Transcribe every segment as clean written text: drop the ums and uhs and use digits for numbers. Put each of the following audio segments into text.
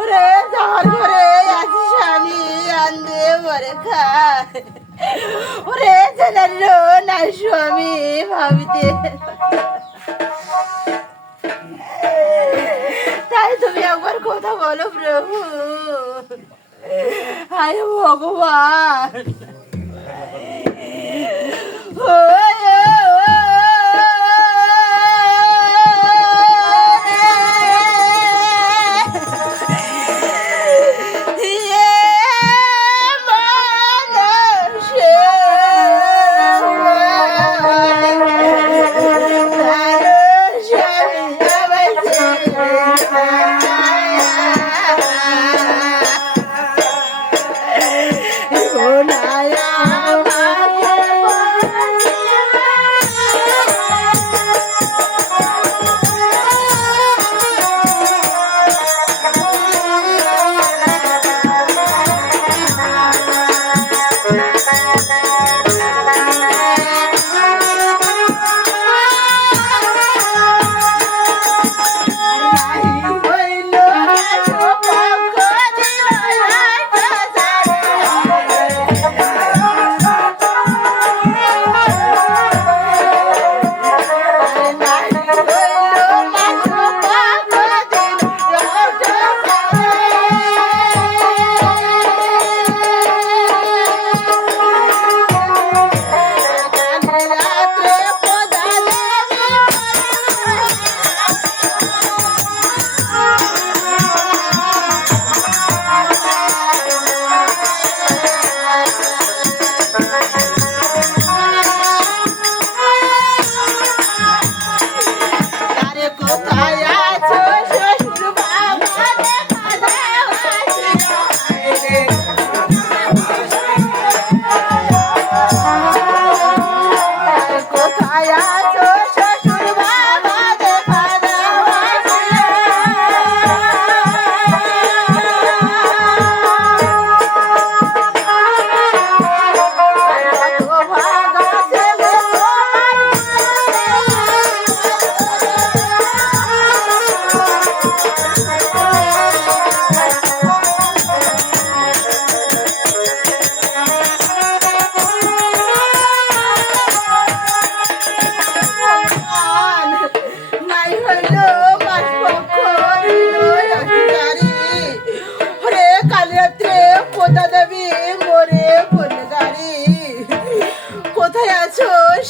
ওরে যাওয়ার ঘরে আছি স্বামী আন্দে মরে খায় ওরে জানালো না স্বামী ভাবিতে তাই তুমি একবার কথা বলো প্রভু হায় ভগবান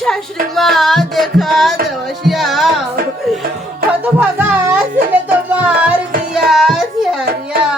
শাশুড়ি মা দেখা দেওয়া হতভাগা ছেলে তোমার বিয়া ঝিয়ারিয়া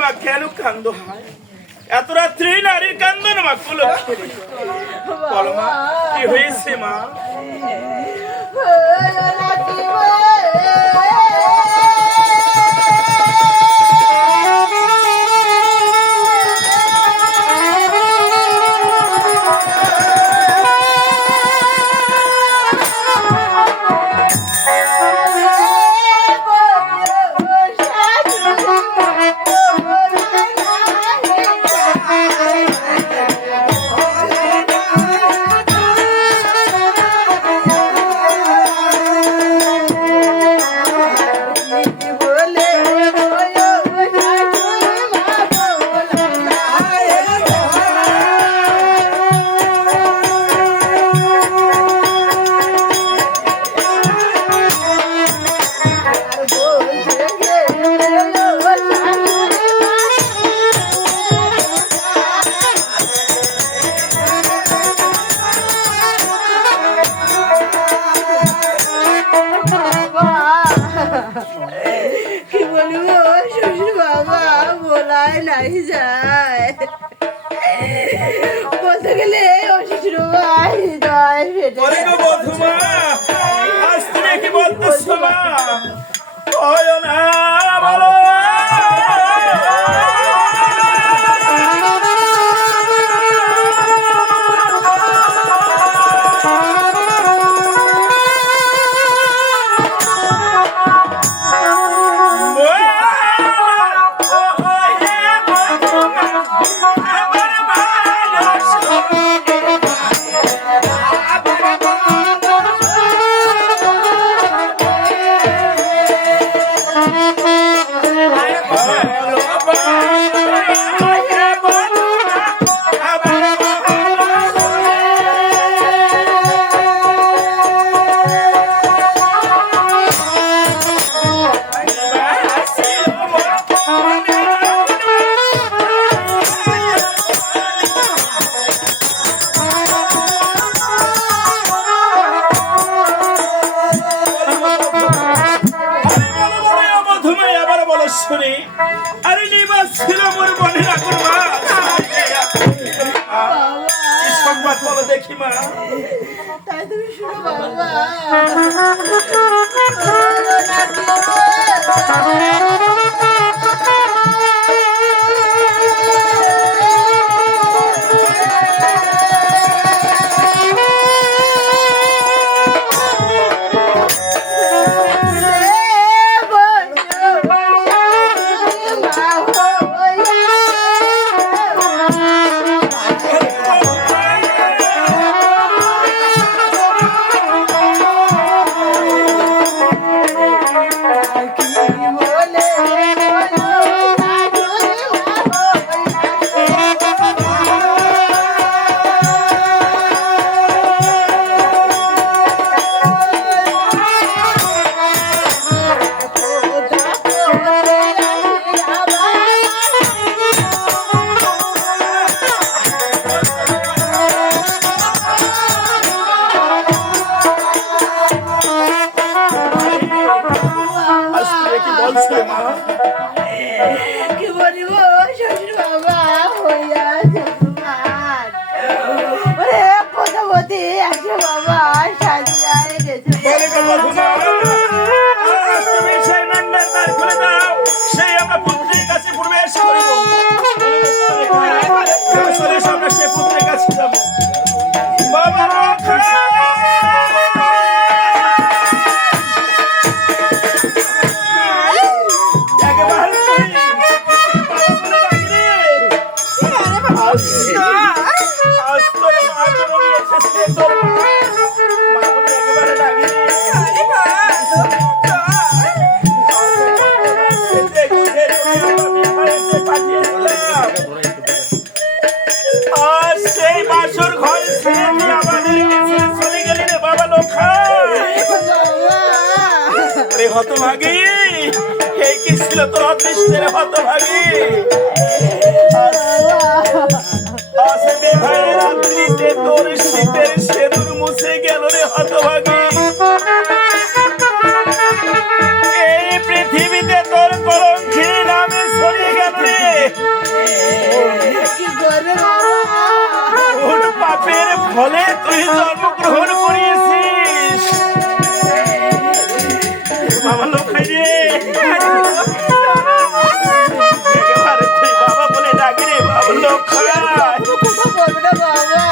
মা কেন কান্দ হয়? এত রাত্রি নারীর কান্দন মা কুলো বলো মা কি হয়েছে মা? কি বলবো শ্বশুর বাবা বলাই নাই যায় বলতে গেলে ও শ্বশুর ভাই হৃদয় ফেটে বধুমা আজ তুমি কি বলতেছো মা? ওই না বলো আরে নিবাস ছিল মোর বনে রাখুন মা কি সংবাদ বলো দেখি মা। তাই তুমি শুনো বাবা কি বলিব শ্বশুর বাবা হইয়া ওরে পদবতী আছে বাবা সাজিয়া গেছে সেই আমরা পুত্রের কাছে প্রবেশ করিব আমরা সে পুত্রের কাছে যাব বাবা সেই বাসর ঘর আমাদের চলে গেলি রে বাবা লোখা হতভাগী এই কি ছিল তোর অদৃষ্টের হতভাগী রাত্রিতে তোর শীতের সেতুর মুছে গেল রে হতভাগী এই পৃথিবীতে তোর কলঙ্কের নামে ছড়িয়ে গেল রে পাপের ফলে তুই জন্মগ্রহণ করিয়েছিস। বাবা লোকাই রে, একেবারে তুই বাবা বলে ডাকি রে, বাবা লোকাই। কথা বলবে না বাবা।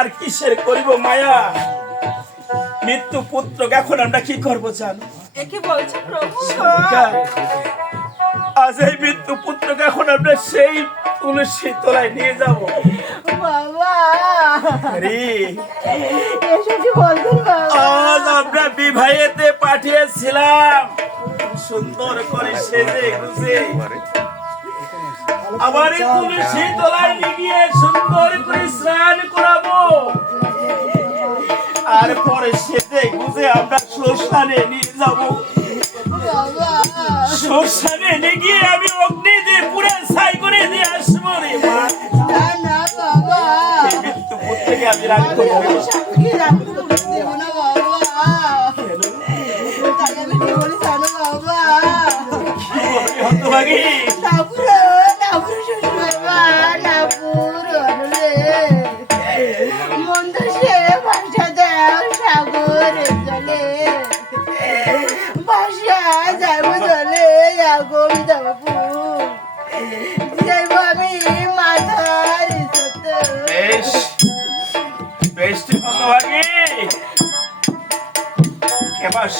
আর কিসের করিব মায়া? মৃত্যু পুত্র এখন আমরা কি করবো জানো? একে বলছে প্রভু। আজ এই মৃত্যু পুত্রকে এখন আমরা সেই তুলসী তলায় নিয়ে যাব। বাবা এসেছি বলতেন বাবা। আজ আমরা বিবাহেতে পাঠিয়েছিলাম সুন্দর করে সেজে গুজে, আবার তুলসী তলায় নিয়ে গিয়ে সুন্দর করে স্নান করাবো, আর পরে সেজে গুজে আমরা শ্মশানে নিয়ে যাবো। শ্মশানে নিয়ে গিয়ে আমি অগ্নি দিয়ে পুরে ছাই করে দিয়ে আসবো রে মা। না বাবা, মৃত্যু পুত্রকে আমি রাখবো না বাবা।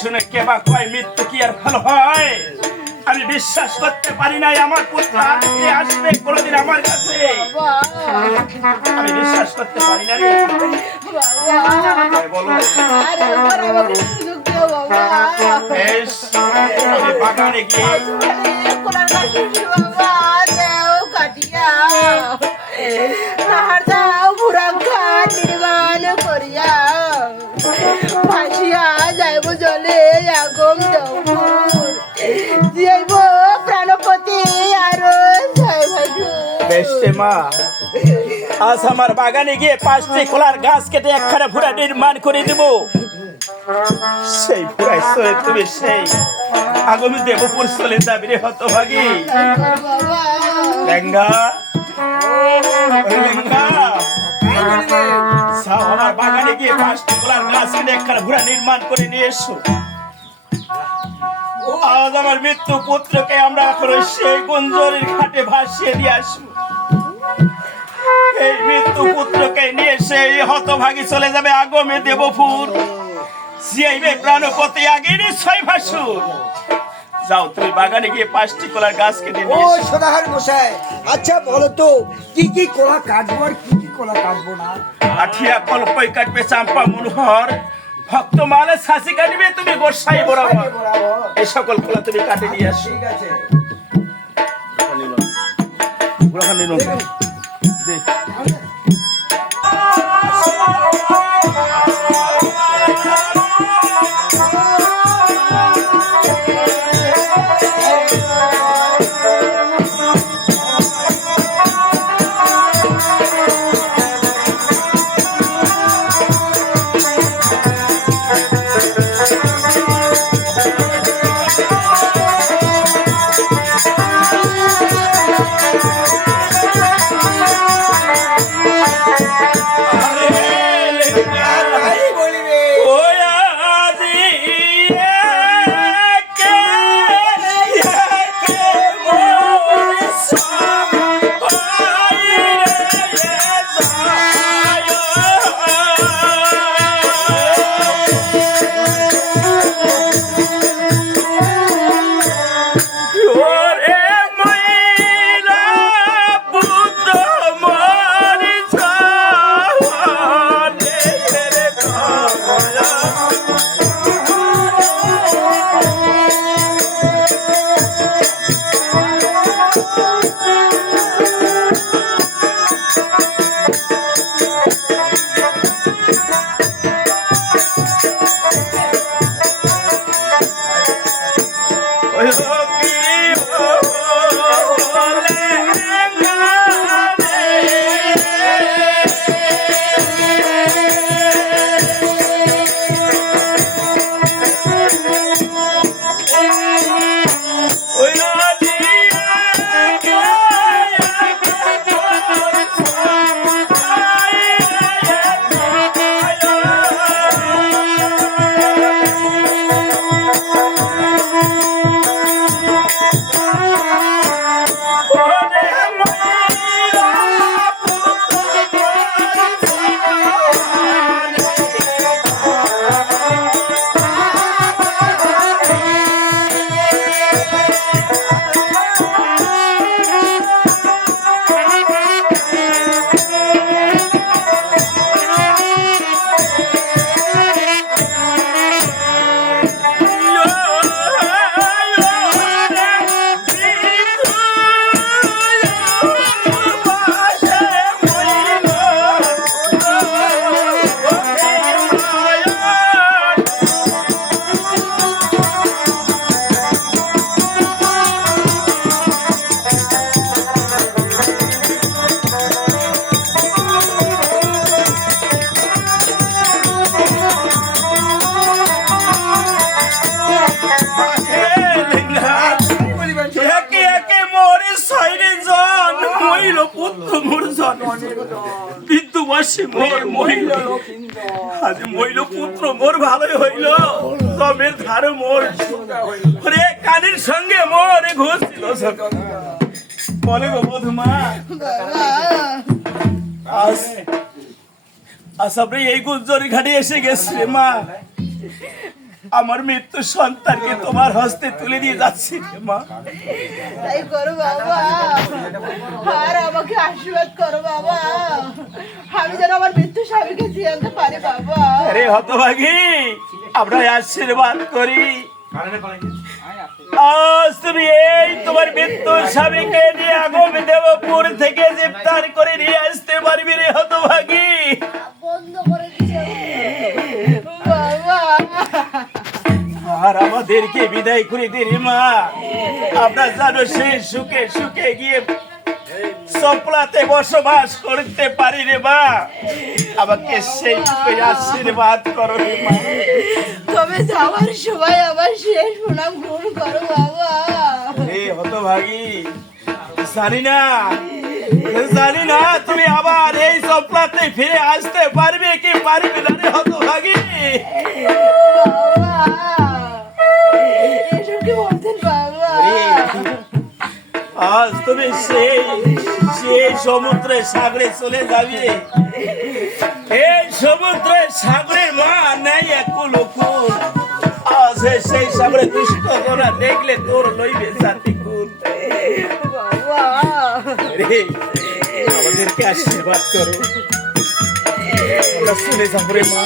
শুনে কেবা কয় মৃত্যু কি আর ভালো হয়? আমি বিশ্বাস করতে পারি নাই আমার পুত্র আসবে কোনদিন আমার কাছে। আমি বিশ্বাস করতে পারি না রে। বলো আমি বাগানে গিয়ে নির্মাণ করিয়া ভাসিয়া যাইব জলে আগম যাইব প্রাণপতি আরো বেশে মা। আজ আমার বাগানে গিয়ে 5টি কলার গাছ কেটে একখানা ভুরা নির্মাণ করে দেব। সেই ভুরাই চলে তুমি সেই আগামী দেবপুর চলে যাবি রে হতভাগী। লেঙ্গা আমার বাগানে গিয়ে 5টি কলার গাছ কেটে একখানা ভুরা নির্মাণ করে নিয়ে এসো। আজ আমার মৃত্যু পুত্রকে আমরা এখন সেই গুঞ্জরের ঘাটে ভাসিয়ে দিয়ে আসবো। এই মৃত্যু পুত্রকে নিয়ে সেই হতভাগী চলে যাবে আগমে দেবপুর। যাইবে প্রাণপতি আগে নিশ্চয় ভাসুর। যাও তুমি বাগানে গিয়ে 5টি কলার গাছ কেটে নিয়ে এসো। ও সদাহার মশাই, আচ্ছা বলো তো কি কি কলা কাটবো আর কি কি কলা কাটবো না। আঠিয়া কল্পই কাটবে চাম্পা মনোহর, ভক্ত মালে শাসি কাটবে তুমি গোসাই বরাবর। এই সকল কলা তুমি কাটে নিয়ে আসো। ঠিক আছে। কানের সঙ্গে মোর ঘুরছিল বলে গো বধুমা, আসাপরে এই গুজরি ঘাটে এসে গেছে মা। আমার মৃত্যু সন্তানকে তোমার হস্তে তুলে দিয়ে যাচ্ছি মা। তাই করো বাবা, আর আমাকে আশীর্বাদ করো বাবা, আমি যেন আমার মৃত্যু স্বামীকে দিয়ে আনতে পারি বাবা। আরে হতভাগী, আমরা আশীর্বাদ করি আজ তুমি এই তোমার মৃত্যু স্বামীকে নিয়ে আগম দেবপুর থেকে গ্রেফতার করে নিয়ে আসতে পারবি রে হতভাগী। বাবা আর আমাদেরকে বিদায় করে দিন মা। আমরা জানো সেই সুখে সুখে গিয়ে সপলাতে বসবাস করতে পারি রে মা। আমাকে সেই আশীর্বাদ করো রে মা। তবে যাওয়ার সময় আমার শেষ প্রণাম গ্রহণ করো বাবা। হতভাগী, জানি না তুমি আবার এই সপলাতে ফিরে আসতে পারবে কি পারবে না রে হতভাগী। আজ তুমি সেই সমুদ্রের সাগরে চলে যাবে। এই সমুদ্রের সাগরের মা নাই একুল কুল। আজ সেই সাগরে দুষ্ট করা দেখলে তোর লইবে জাতি কুল। আমাদের আমাকে আশীর্বাদ করো। আমরা চলে যাবো রে মা।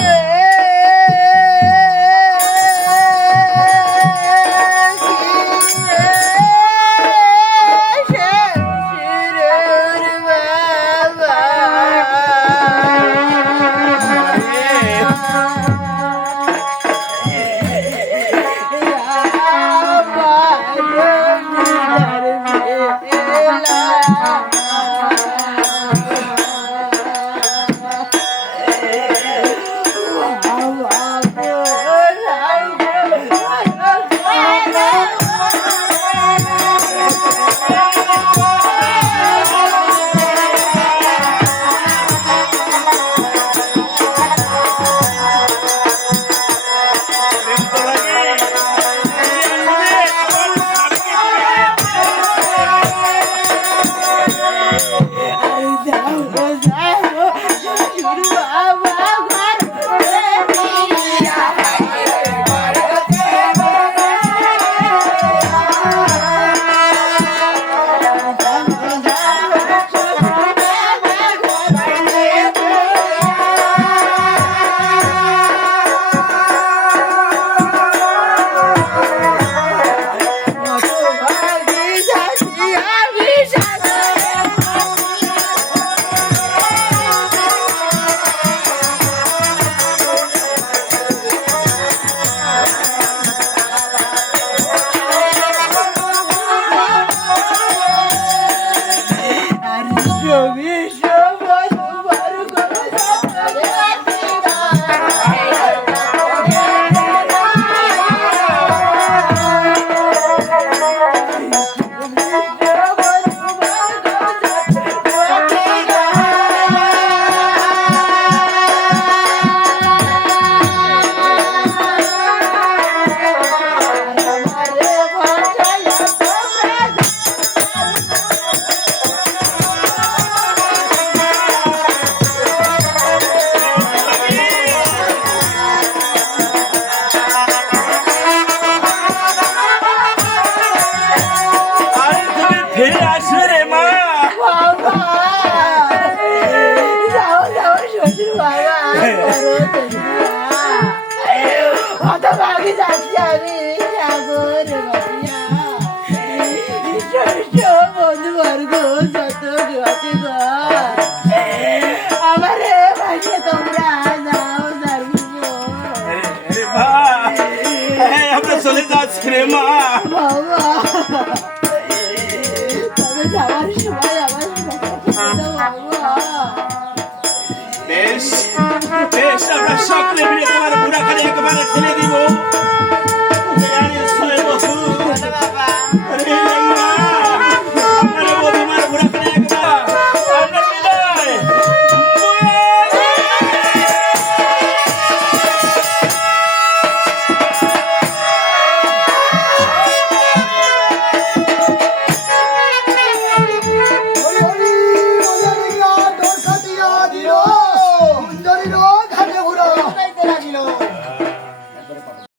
চলে যাচ্ছি রে মা। বেশ বেশ, আমরা সকলে মিলে তোমার বুড়াখালি একেবারে ফেলে দিব।